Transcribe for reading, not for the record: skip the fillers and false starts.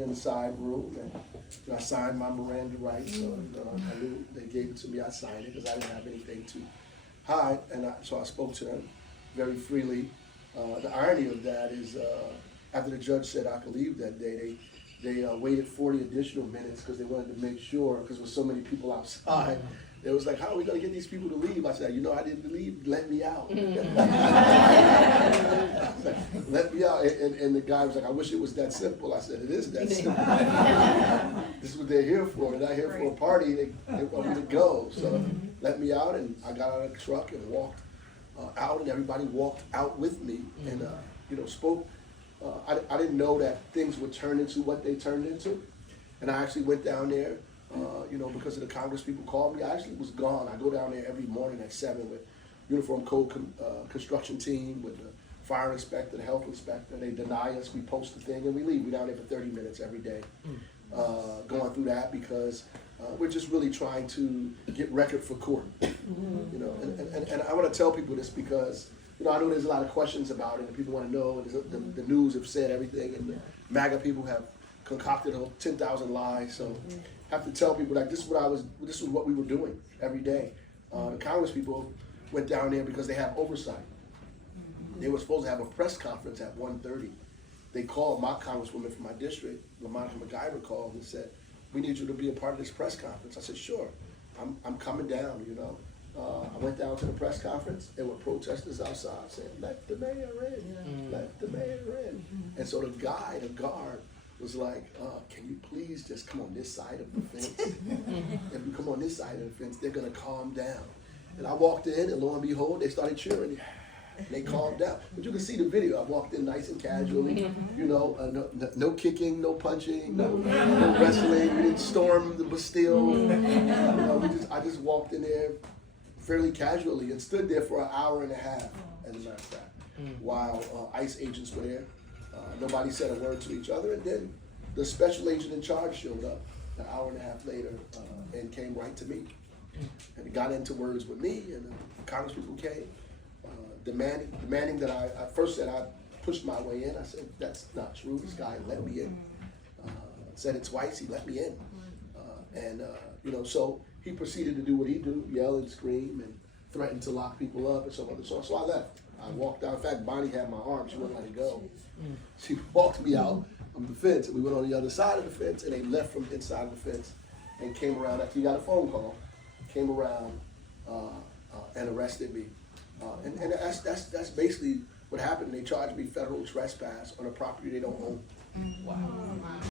in the side room, and I signed my Miranda rights. So I knew they gave it to me. I signed it because I didn't have anything to hide, and so I spoke to them very freely. The irony of that is, after the judge said I could leave that day, they waited 40 additional minutes because they wanted to make sure, because there were so many people outside. It was like, how are we going to get these people to leave? I said, I didn't leave. Let me out. Let me out. And the guy was like, I wish it was that simple. I said, it is that simple. This is what they're here for. They're not here for a party. They want me to go. So let me out, and I got out of the truck and walked out, and everybody walked out with me and spoke. I didn't know that things would turn into what they turned into, and I actually went down there. Because of the Congress people called me, I actually was gone. I go down there every morning at 7 with uniform code construction team, with the fire inspector, the health inspector. They deny us, we post the thing, and we leave. We're down there for 30 minutes every day, going through that because we're just really trying to get record for court. And I want to tell people this because I know there's a lot of questions about it, and people want to know. And the news have said everything, and the MAGA people have concocted 10,000 lies. So I have to tell people that this is what we were doing every day. The Congress people went down there because they have oversight. They were supposed to have a press conference at 1:30. They called my congresswoman from my district, LaMonica McGyver, called and said, "We need you to be a part of this press conference." I said, "Sure, I'm coming down." I went down to the press conference. There were protesters outside saying, "Let the mayor in, let the mayor in." And so the guard, was like, can you please just come on this side of the fence? If you come on this side of the fence, they're gonna calm down. And I walked in, and lo and behold, they started cheering. And they calmed down. But you can see the video. I walked in nice and casually, no kicking, no punching, no wrestling. We didn't storm the Bastille. I just walked in there fairly casually and stood there for an hour and a half, as a matter of fact, while ICE agents were there. Nobody said a word to each other, and then the special agent in charge showed up an hour and a half later and came right to me. And he got into words with me, and the Congress people came, demanding that I first said I pushed my way in. I said, that's not true. This guy let me in. Said it twice, he let me in. So he proceeded to do what he do, yell and scream and threaten to lock people up and so on. So I left. I walked out. In fact, Bonnie had my arm. She wouldn't let it go. She walked me out of the fence, and we went on the other side of the fence, and they left from inside of the fence and came around after he got a phone call, came around and arrested me. And that's basically what happened. They charged me federal trespass on a property they don't own. Wow.